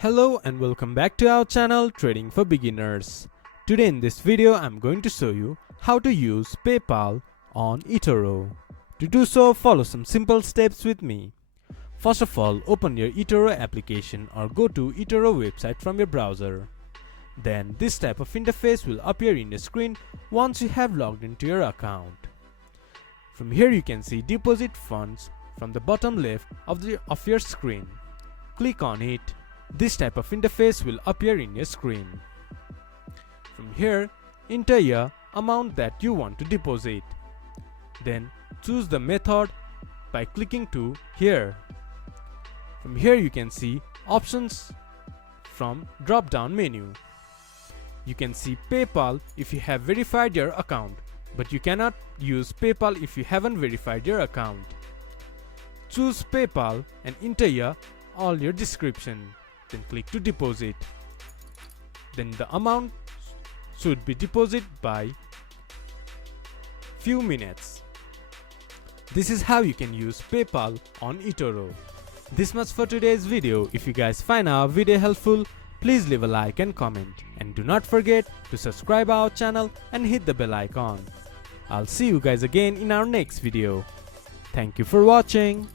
Hello and welcome back to our channel Trading for Beginners. Today in this video I'm going to show you how to use PayPal on Etoro. To do so, follow some simple steps with me. First of all, open your Etoro application or go to Etoro website from your browser. Then this type of interface will appear in your screen once you have logged into your account. From here you can see deposit funds from the bottom left of your screen. Click on it. This type of interface will appear in your screen. From here, enter your amount that you want to deposit. Then choose the method by clicking to here. From here you can see options from drop-down menu. You can see PayPal if you have verified your account, but you cannot use PayPal if you haven't verified your account. Choose PayPal and enter all your description. Then click to deposit. Then the amount should be deposited by few minutes. This is how you can use PayPal on Etoro. This much for today's video. If you guys find our video helpful, please leave a like and comment. And do not forget to subscribe our channel and hit the bell icon. I'll see you guys again in our next video. Thank you for watching.